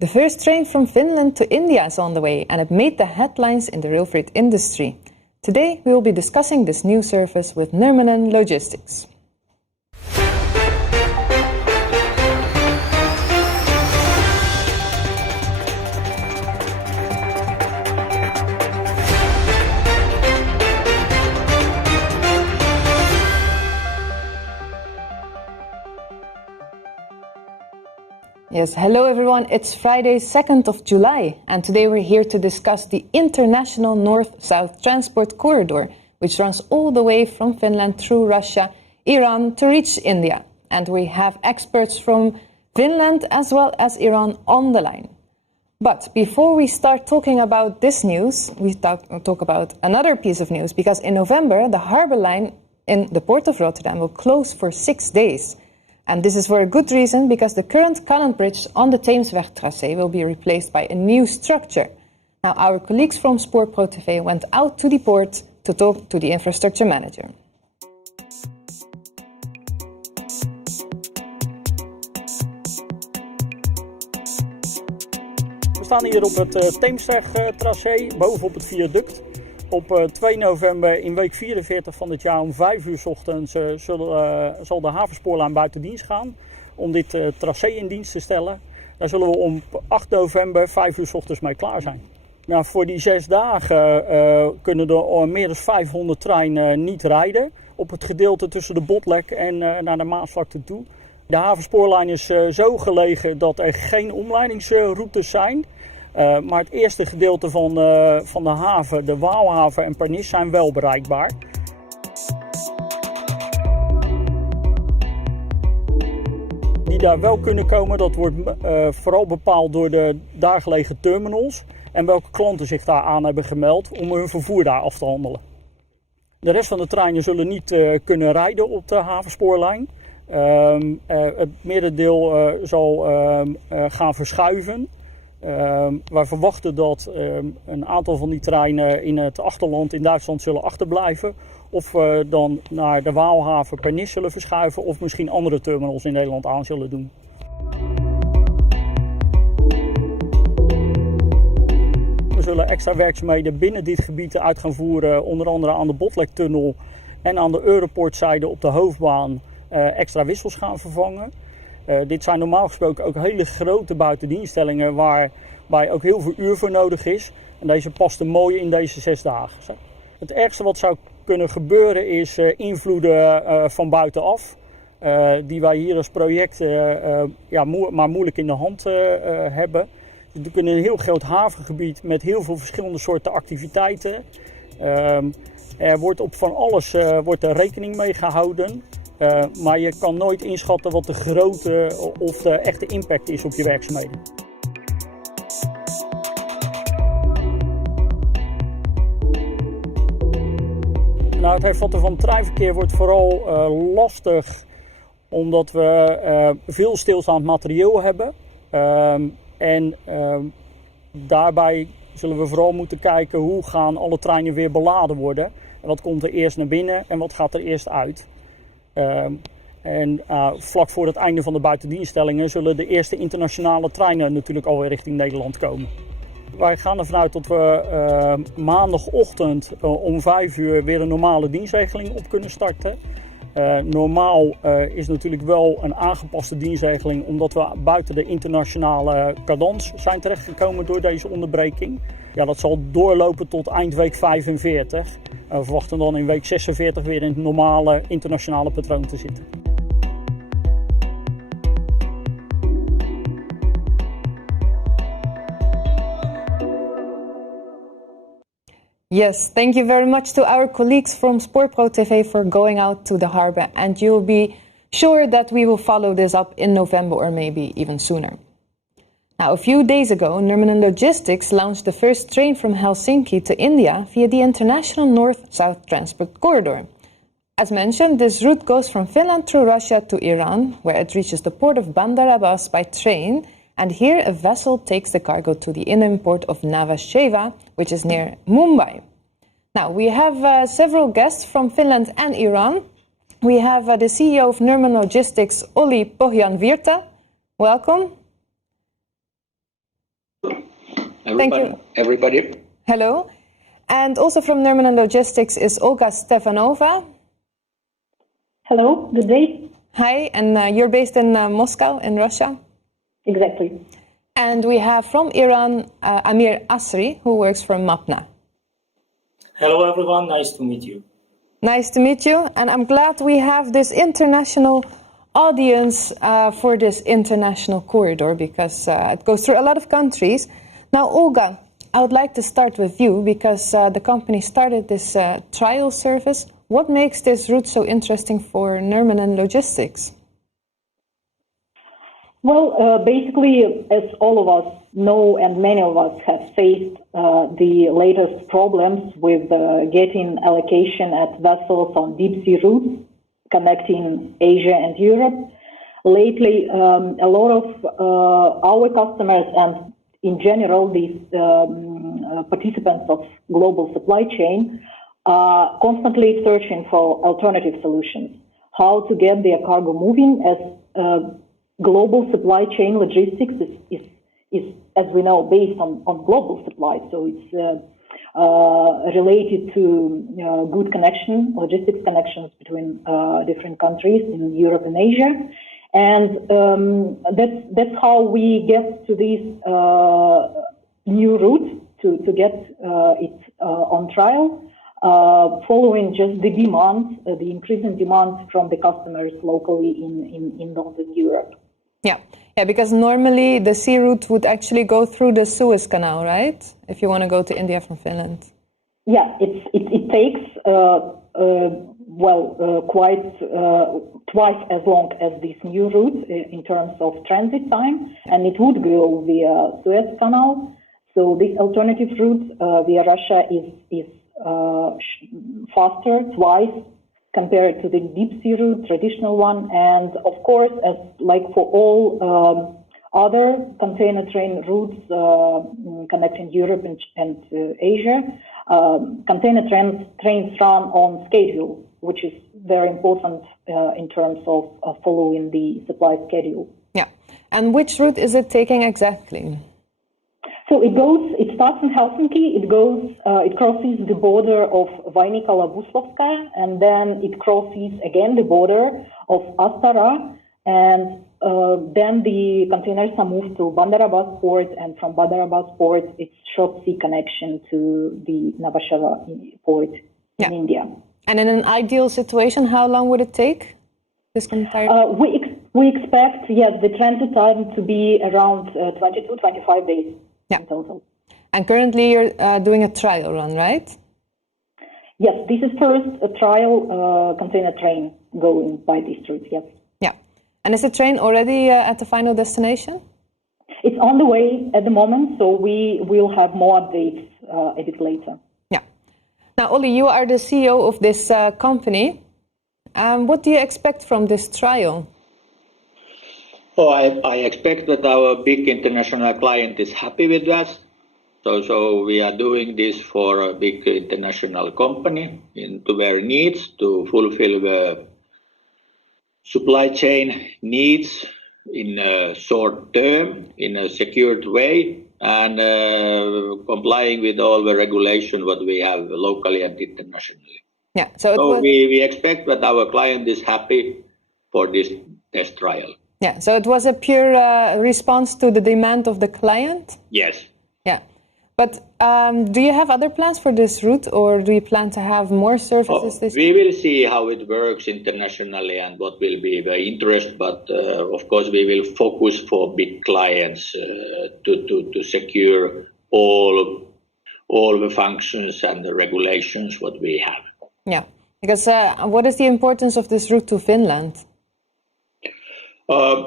The first train from Finland to India is on the way, and it made the headlines in the rail freight industry. Today we will be discussing this new service with Nurminen Logistics. Yes, hello everyone, it's Friday 2nd of July and today we're here to discuss the International North-South Transport Corridor, which runs all the way from Finland through Russia, Iran to reach India. And we have experts from Finland as well as Iran on the line. But before we start talking about this news, we talk about another piece of news, because in November the harbour line in the port of Rotterdam will close for 6 days. And this is for a good reason, because the current Caland Bridge on the Theemsweg tracé will be replaced by a new structure. Now, our colleagues from Spoorpro TV went out to the port to talk to the infrastructure manager. We staan hier op het Theemsweg tracé, bovenop het viaduct. Op 2 november in week 44 van dit jaar om 5 uur 's ochtends zal de havenspoorlijn buiten dienst gaan om dit tracé in dienst te stellen. Daar zullen we om 8 november 5 uur 's ochtends mee klaar zijn. Nou, voor die 6 dagen kunnen er meer dan 500 treinen niet rijden op het gedeelte tussen de Botlek en naar de Maasvlakte toe. De havenspoorlijn is zo gelegen dat er geen omleidingsroutes zijn. Maar het eerste gedeelte van de haven, de Waalhaven en Pernis, zijn wel bereikbaar. Die daar wel kunnen komen, dat wordt vooral bepaald door de daar gelegen terminals en welke klanten zich daar aan hebben gemeld om hun vervoer daar af te handelen. De rest van de treinen zullen niet kunnen rijden op de havenspoorlijn. Het merendeel zal gaan verschuiven. Wij verwachten dat een aantal van die treinen in het achterland in Duitsland zullen achterblijven. Of dan naar de Waalhaven Pernis zullen verschuiven of misschien andere terminals in Nederland aan zullen doen. We zullen extra werkzaamheden binnen dit gebied uit gaan voeren, onder andere aan de Botlektunnel en aan de Europortzijde op de hoofdbaan extra wissels gaan vervangen. Dit zijn normaal gesproken ook hele grote buitendienstellingen waar ook heel veel uur voor nodig is. En deze past mooi in deze 6 dagen. Het ergste wat zou kunnen gebeuren is invloeden van buitenaf. Die wij hier als project maar moeilijk in de hand hebben. We kunnen een heel groot havengebied met heel veel verschillende soorten activiteiten. Er wordt op van alles wordt er rekening mee gehouden. Maar je kan nooit inschatten wat de grote of de echte impact is op je werkzaamheden. Nou, het hervatten van het treinverkeer wordt vooral lastig omdat we veel stilstaand materieel hebben. Daarbij zullen we vooral moeten kijken hoe gaan alle treinen weer beladen worden. En wat komt er eerst naar binnen en wat gaat er eerst uit. Vlak voor het einde van de buitendienststellingen zullen de eerste internationale treinen natuurlijk alweer richting Nederland komen. Wij gaan ervan uit dat we maandagochtend om 5 uur weer een normale dienstregeling op kunnen starten. Normaal is natuurlijk wel een aangepaste dienstregeling omdat we buiten de internationale cadans zijn terechtgekomen door deze onderbreking. Ja, dat zal doorlopen tot eind week 45. We verwachten dan in week 46 weer in het normale internationale patroon te zitten. Yes, thank you very much to our colleagues from Spoorpro TV for going out to the harbour, and you'll be sure that we will follow this up in November or maybe even sooner. Now, a few days ago, Nurminen Logistics launched the first train from Helsinki to India via the International North-South Transport Corridor. As mentioned, this route goes from Finland through Russia to Iran, where it reaches the port of Bandar Abbas by train, and here a vessel takes the cargo to the inland port of Nhava Sheva, which is near Mumbai. Now, we have several guests from Finland and Iran. We have the CEO of Nurminen Logistics, Olli Pohjanvirta. Welcome. Thank you. Everybody. Hello. And also from Nurminen Logistics is Olga Stephanova. Hello, good day. Hi, and you're based in Moscow, in Russia? Exactly. And we have from Iran, Amir Asri, who works for Mapna. Hello everyone, nice to meet you. Nice to meet you, and I'm glad we have this international audience for this international corridor, because it goes through a lot of countries. Now, Olga, I would like to start with you, because the company started this trial service. What makes this route so interesting for Nurminen Logistics? Well, basically, as all of us know, and many of us have faced the latest problems with getting allocation at vessels on deep sea routes connecting Asia and Europe. Lately, a lot of our customers and in general, these participants of global supply chain are constantly searching for alternative solutions, how to get their cargo moving, as global supply chain logistics is, as we know, based on global supply. So it's related to good connection, logistics connections between different countries in Europe and Asia. And that's how we get to this new route to get it on trial, following just the demand, the increasing demand from the customers locally in Northern Europe. Yeah, because normally the sea route would actually go through the Suez Canal, right? If you want to go to India from Finland. Yeah, it takes quite twice as long as this new route in terms of transit time, and it would go via Suez Canal. So this alternative route via Russia is faster, twice compared to the deep sea route, traditional one. And of course, as like for all other container train routes connecting Europe and Asia, container trains run on schedule, which is very important in terms of following the supply schedule. Yeah, and which route is it taking exactly? So it starts in Helsinki, it crosses the border of Vainikala-Buslovskaya, and then it crosses again the border of Astara, and then the containers are moved to Bandarabad port, and from Bandarabad port, it's short sea connection to the Navashava port in India. And in an ideal situation, how long would it take? This entire? We expect, yes, the transit time to be around 22-25 days. In total. And currently you're doing a trial run, right? Yes, this is first a trial container train going by this route, yes. Yeah. And is the train already at the final destination? It's on the way at the moment, so we will have more updates a bit later. Yeah. Now, Olli, you are the CEO of this company. What do you expect from this trial? Oh, I expect that our big international client is happy with us. So we are doing this for a big international company to their needs, to fulfill the supply chain needs in a short term, in a secured way, and complying with all the regulation what we have locally and internationally. Yeah. So we expect that our client is happy for this test trial. Yeah, so it was a pure response to the demand of the client? Yes. Yeah, but do you have other plans for this route, or do you plan to have more services this year? We will see how it works internationally and what will be the interest, but of course we will focus for big clients to secure all the functions and the regulations what we have. Yeah, because what is the importance of this route to Finland?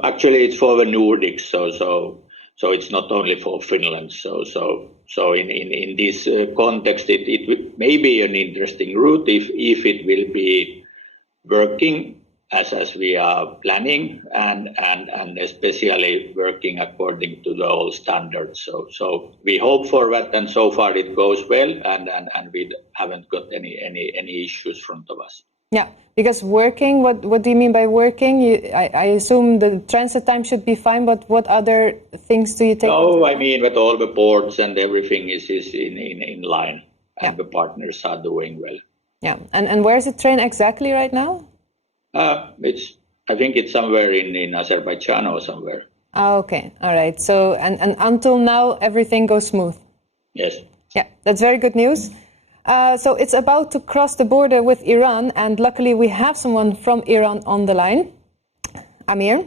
Actually, it's for the Nordics, so it's not only for Finland. So in this context, it may be an interesting route if it will be working as we are planning, and especially working according to the old standards. So we hope for that, and so far it goes well, and we haven't got any issues in front of us. Yeah, because working, what do you mean by working? I assume the transit time should be fine, but what other things do you take? No, I mean that all the ports and everything is in line, and the partners are doing well. Yeah, and where's the train exactly right now? I think it's somewhere in Azerbaijan or somewhere. Okay, all right. So and until now everything goes smooth. Yes. Yeah, that's very good news. So it's about to cross the border with Iran, and luckily we have someone from Iran on the line. Amir?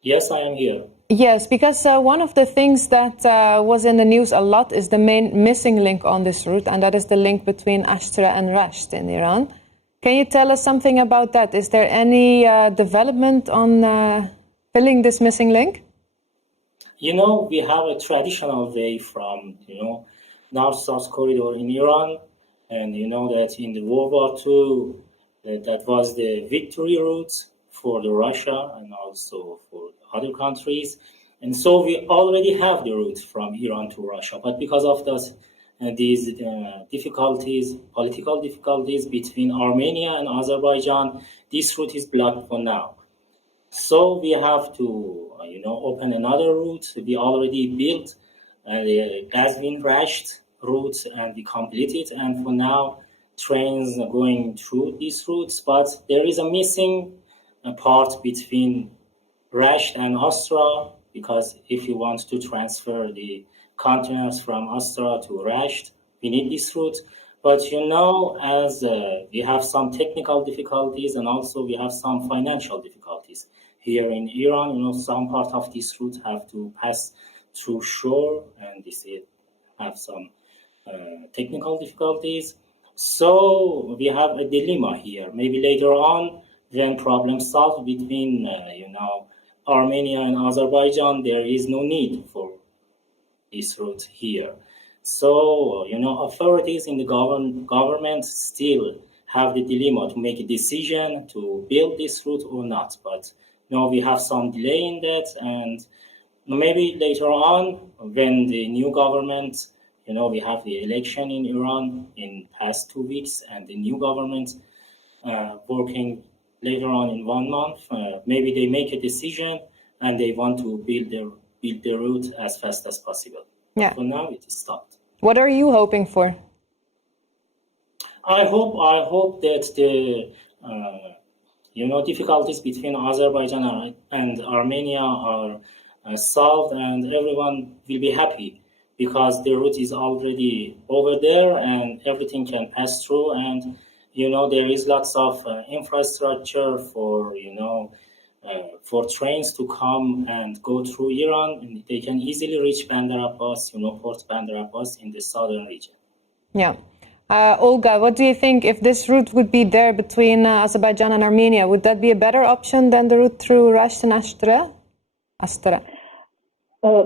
Yes, I am here. Yes, because one of the things that was in the news a lot is the main missing link on this route, and that is the link between Ashtara and Rasht in Iran. Can you tell us something about that? Is there any development on filling this missing link? You know, we have a traditional way from, North-South corridor in Iran, and you know that in the World War II, that was the victory route for the Russia and also for other countries. And so we already have the route from Iran to Russia, but because of these difficulties, political difficulties between Armenia and Azerbaijan, this route is blocked for now. So we have to, open another route. We already built the Gazvin-Rasht route and we completed. And for now, trains are going through these routes. But there is a missing part between Rasht and Astra, because if you want to transfer the containers from Astra to Rasht, we need this route. But as we have some technical difficulties and also we have some financial difficulties here in Iran, some part of this route have to pass through shore, and this have some technical difficulties. So we have a dilemma here. Maybe later on, when problem solved between Armenia and Azerbaijan, there is no need for this route here. So, authorities in the government still have the dilemma to make a decision to build this route or not. But now we have some delay in that, and maybe later on, when the new government, we have the election in Iran in past 2 weeks, and the new government working later on in 1 month, maybe they make a decision and they want to build the route as fast as possible. Yeah. But for now, it is stopped. What are you hoping for? I hope that the difficulties between Azerbaijan and Armenia are solved, and everyone will be happy because the route is already over there and everything can pass through. And there is lots of infrastructure for trains to come and go through Iran, and they can easily reach Bandar Abbas, Port Bandar Abbas in the southern region. Yeah. Olga, what do you think if this route would be there between Azerbaijan and Armenia? Would that be a better option than the route through Rasht and Ashtara?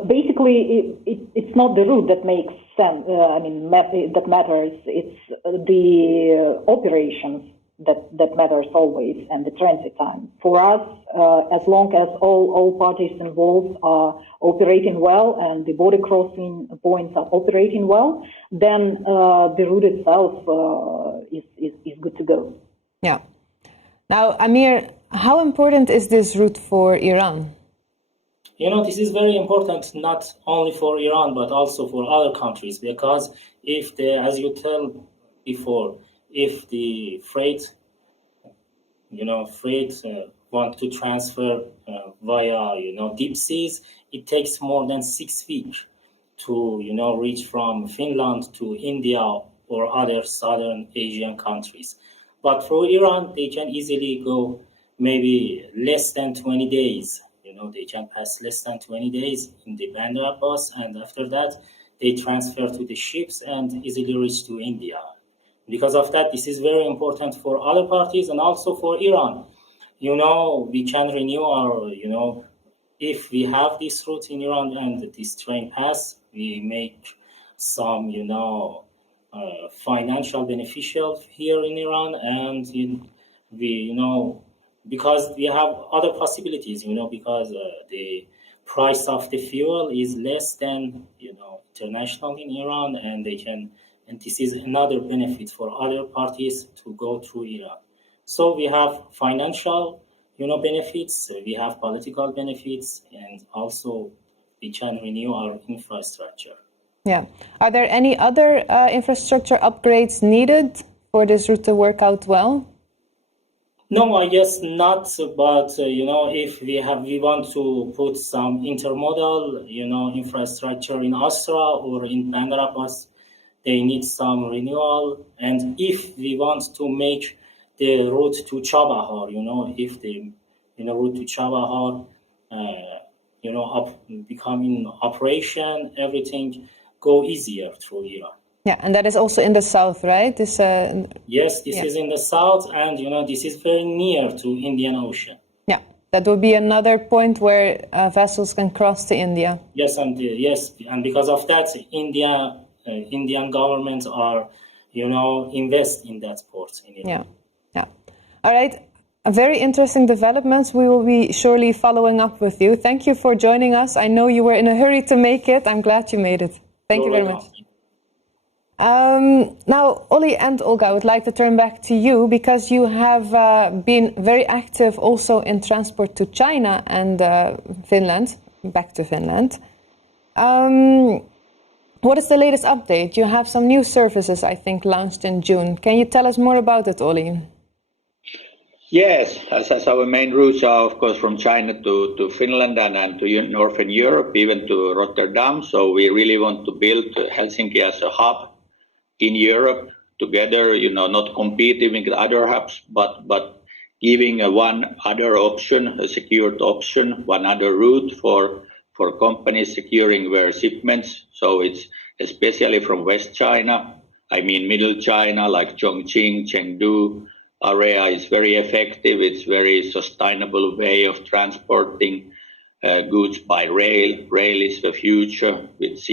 Basically, it's not the route that makes sense. That matters. It's the operations that matters always, and the transit time. For us, as long as all parties involved are operating well and the border crossing points are operating well, then the route itself is good to go. Yeah. Now, Amir, how important is this route for Iran? This is very important not only for Iran but also for other countries, because as you tell before, if the freight want to transfer via deep seas, it takes more than 6 weeks to reach from Finland to India or other southern Asian countries. But for Iran, they can easily go maybe less than 20 days. They can pass less than 20 days in the Bandar Abbas, and after that they transfer to the ships and easily reach to India. Because of that, this is very important for other parties and also for Iran. We can renew our, if we have this route in Iran and this train pass, we make some, financial beneficial here in Iran, and because we have other possibilities, because the price of the fuel is less than, international in Iran, and they can and this is another benefit for other parties to go through Iran. So we have financial, benefits, we have political benefits, and also we can renew our infrastructure. Yeah. Are there any other infrastructure upgrades needed for this route to work out well? No, I guess not. But if we want to put some intermodal, infrastructure in Astra or in Bandarabas, they need some renewal. And if we want to make the route to Chabahar, if the route to Chabahar, become in operation, everything go easier through Iran. Yeah, and that is also in the south, right? Yes, this is in the south, and this is very near to Indian Ocean. Yeah, that would be another point where vessels can cross to India. Yes, and because of that, Indian governments are, invest in that port in Iran. Yeah. All right. Very interesting developments. We will be surely following up with you. Thank you for joining us. I know you were in a hurry to make it. I'm glad you made it. Thank you very much. Now, Olli and Olga, I would like to turn back to you because you have been very active also in transport to China and Finland, back to Finland. What is the latest update? You have some new services, I think, launched in June. Can you tell us more about it, Olli? Yes, as our main routes are, of course, from China to Finland and to Northern Europe, even to Rotterdam. So we really want to build Helsinki as a hub in Europe together, not competing with other hubs, but giving one other option, a secured option, one other route for companies securing their shipments. So it's especially from West China, Middle China, like Chongqing, Chengdu area is very effective. It's very sustainable way of transporting goods by rail. Rail is the future with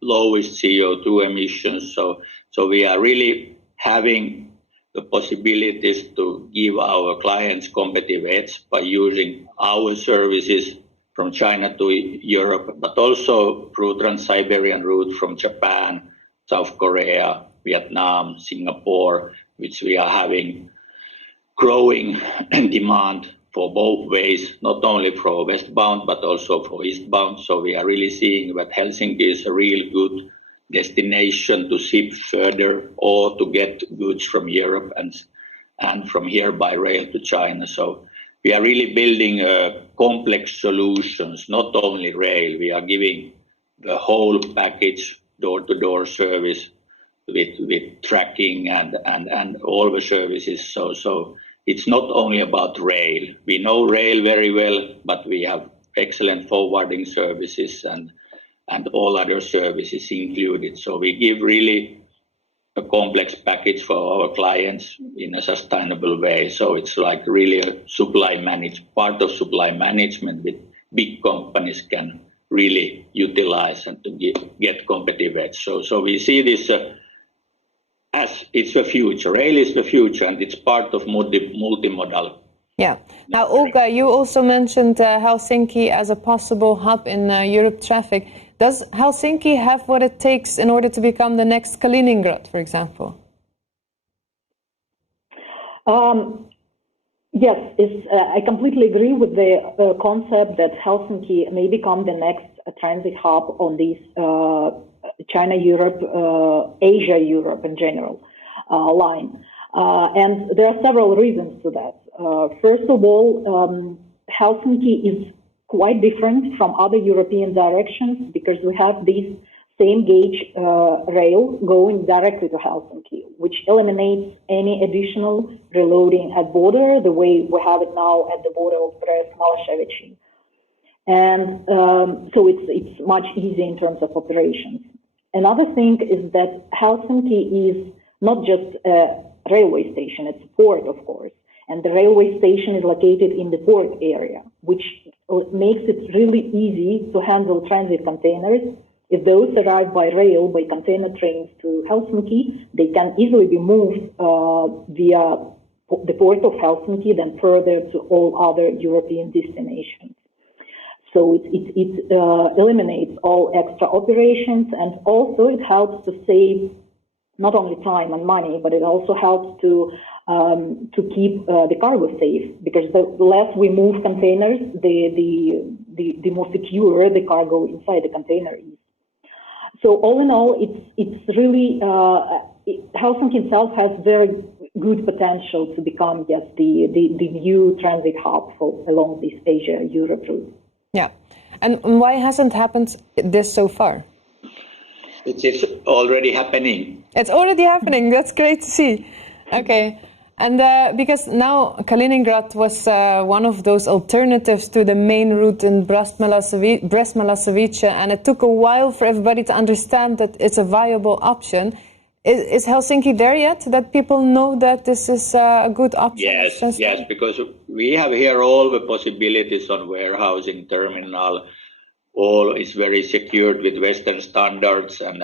lowest CO2 emissions. So we are really having the possibilities to give our clients competitive edge by using our services from China to Europe, but also through Trans-Siberian route from Japan, South Korea, Vietnam, Singapore, which we are having growing demand for both ways, not only for westbound, but also for eastbound. So we are really seeing that Helsinki is a real good destination to ship further or to get goods from Europe and from here by rail to China. So we are really building complex solutions, not only rail. We are giving the whole package, door-to-door service with tracking and all the services. So it's not only about rail. We know rail very well, but we have excellent forwarding services and all other services included. So we give really a complex package for our clients in a sustainable way. So it's like really a part of supply management that big companies can really utilize and to get competitive edge. So we see this as it's the future. Rail is the future, and it's part of multimodal. Yeah. Now, Olga, you also mentioned Helsinki as a possible hub in Europe traffic. Does Helsinki have what it takes in order to become the next Kaliningrad, for example? Yes, I completely agree with the concept that Helsinki may become the next transit hub on this China-Europe, Asia-Europe in general line. And there are several reasons to that. First of all, Helsinki is quite different from other European directions because we have this same gauge rail going directly to Helsinki, which eliminates any additional reloading at border, the way we have it now at the border of Brest-Malashevich. And so it's much easier in terms of operations. Another thing is that Helsinki is not just a railway station, it's a port, of course. And the railway station is located in the port area, which makes it really easy to handle transit containers. If those arrive by rail, by container trains to Helsinki, they can easily be moved via the port of Helsinki, then further to all other European destinations. So it eliminates all extra operations, and also it helps to save not only time and money, but it also helps to keep the cargo safe, because the less we move containers, the more secure the cargo inside the container is. So all in all, it's really Helsinki itself has very good potential to become the new transit hub along this Asia-Europe route. Yeah, and why hasn't happened this so far? It's already happening. It's already happening. That's great to see. Okay. And because now Kaliningrad was one of those alternatives to the main route in Brest-Milosevice, and it took a while for everybody to understand that it's a viable option. Is Helsinki there yet, that people know that this is a good option? Yes, because we have here all the possibilities on warehousing, terminal. All is very secured with Western standards, and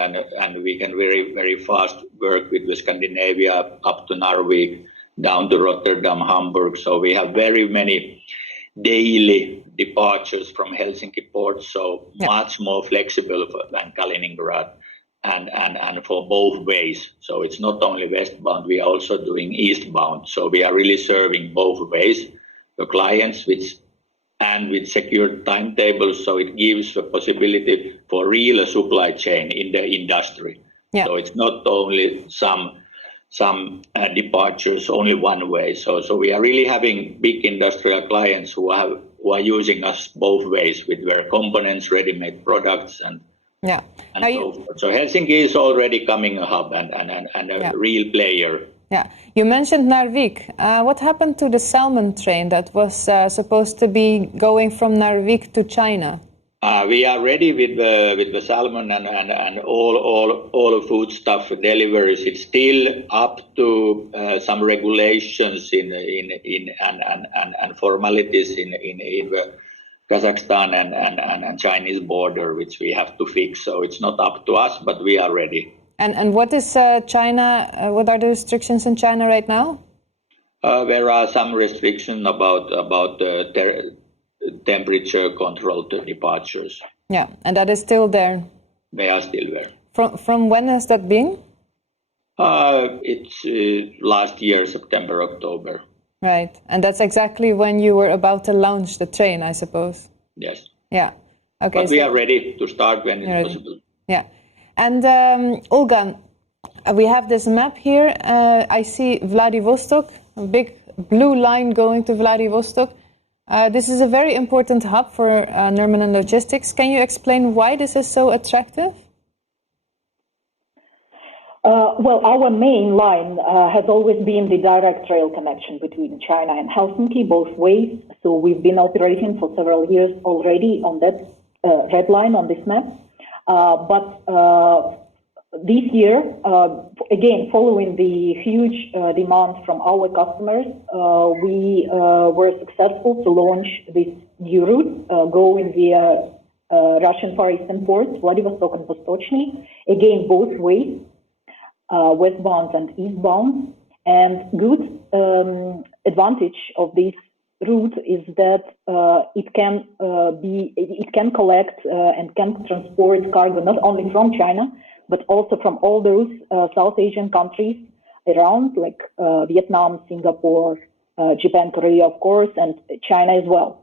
we can very, very fast work with the Scandinavia up to Narvik, down to Rotterdam, Hamburg. So we have very many daily departures from Helsinki Port, so much more flexible than Kaliningrad, and for both ways. So it's not only westbound, we are also doing eastbound. So we are really serving both ways, the clients with secured timetables. So it gives the possibility for real supply chain in the industry. Yeah. So it's not only some departures only one way. So we are really having big industrial clients who are using us both ways with their components, ready-made products, and so forth. So Helsinki is already coming a hub and a real player. Yeah, you mentioned Narvik. What happened to the salmon train that was supposed to be going from Narvik to China? We are ready with the salmon and all food stuff deliveries. It's still up to some regulations and formalities in the Kazakhstan and Chinese border, which we have to fix. So it's not up to us, but we are ready. And what is China? What are the restrictions in China right now? There are some restrictions about temperature control to departures. Yeah, and that is still there. They are still there. From when has that been? It's last year, September, October. Right, and that's exactly when you were about to launch the train, I suppose. Yes. Yeah. Okay. But we are ready to start when it's possible. Yeah. And Olga, we have this map here. I see Vladivostok, a big blue line going to Vladivostok. This is a very important hub for Nurminen Logistics. Can you explain why this is so attractive? Well, our main line has always been the direct rail connection between China and Helsinki, both ways. So we've been operating for several years already on that red line on this map. But this year, again, following the huge demand from our customers, we were successful to launch this new route going via Russian Far Eastern ports, Vladivostok and Vostochny, again, both ways, westbound and eastbound. And good advantage of this route is that it can collect and can transport cargo not only from China, but also from all those South Asian countries around, like Vietnam, Singapore, Japan, Korea, of course, and China as well.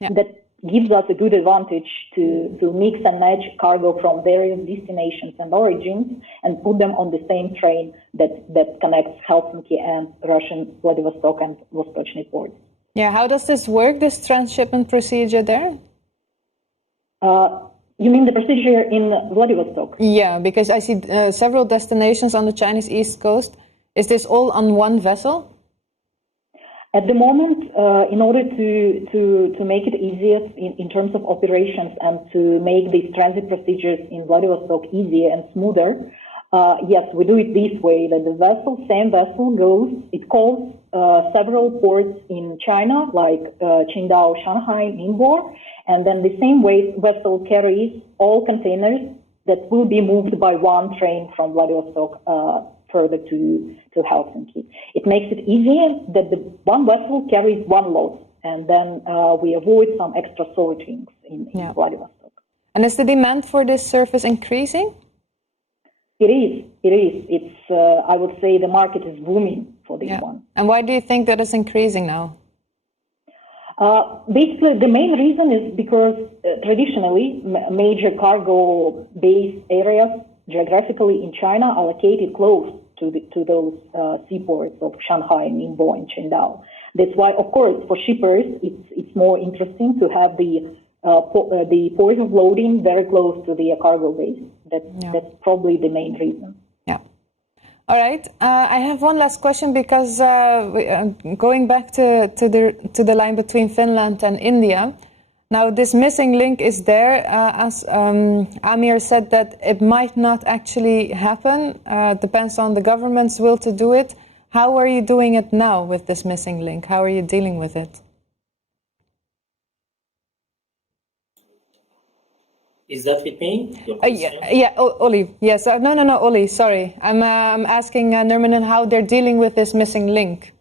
Yeah. That gives us a good advantage to mix and match cargo from various destinations and origins and put them on the same train that connects Helsinki and Russian Vladivostok and Vostochny ports. Yeah, how does this work, this transshipment procedure there? You mean the procedure in Vladivostok? Yeah, because I see several destinations on the Chinese east coast. Is this all on one vessel? At the moment, in order to make it easier in terms of operations and to make these transit procedures in Vladivostok easier and smoother, yes, we do it this way, that the same vessel goes, it calls several ports in China, like Qingdao, Shanghai, Ningbo, and then the same vessel carries all containers that will be moved by one train from Vladivostok further to Helsinki. It makes it easier that the one vessel carries one load, and then we avoid some extra sortings in Vladivostok. And is the demand for this service increasing? It is. It's, I would say the market is booming for this one. And why do you think that is increasing now? Basically, the main reason is because traditionally major cargo-based areas geographically in China are located close to those seaports of Shanghai, Ningbo, and Qingdao. That's why, of course, for shippers, it's more interesting to have the port of loading very close to the cargo base. That's probably the main reason. Yeah. All right. I have one last question because going back to the line between Finland and India. Now, this missing link is there. As Amir said, that it might not actually happen. Depends on the government's will to do it. How are you doing it now with this missing link? How are you dealing with it? Is that with me? Olli. Yes. No, Olli. Sorry. I'm asking Nurminen how they're dealing with this missing link.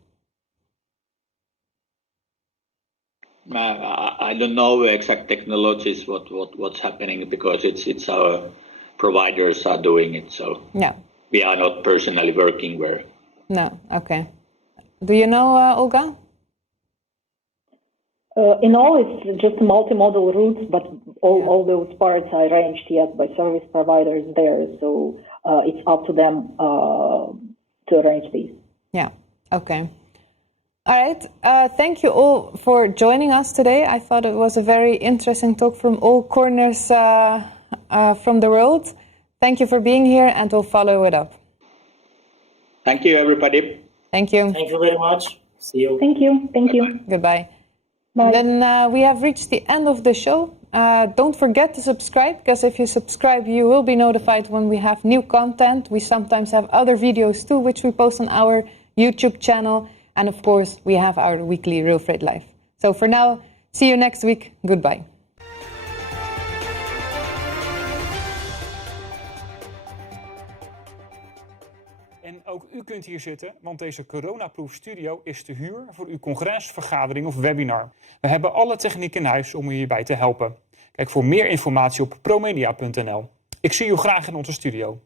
I don't know exact technologies what's happening because it's our providers are doing it. So we are not personally working where. No. Okay. Do you know Olga? In all, it's just multimodal routes, but all those parts are arranged, by service providers there. So it's up to them to arrange these. Yeah. Okay. All right. Thank you all for joining us today. I thought it was a very interesting talk from all corners from the world. Thank you for being here, and we'll follow it up. Thank you, everybody. Thank you. Thank you very much. See you. Thank you. Thank you. Goodbye. Bye. And then we have reached the end of the show. Don't forget to subscribe, because if you subscribe, you will be notified when we have new content. We sometimes have other videos too, which we post on our YouTube channel. And of course, we have our weekly RailFreight Live. So for now, see you next week. Goodbye. En ook u kunt hier zitten, want deze coronaproof studio is te huur voor uw congres, vergadering of webinar. We hebben alle techniek in huis om u hierbij te helpen. Kijk voor meer informatie op promedia.nl. Ik zie u graag in onze studio.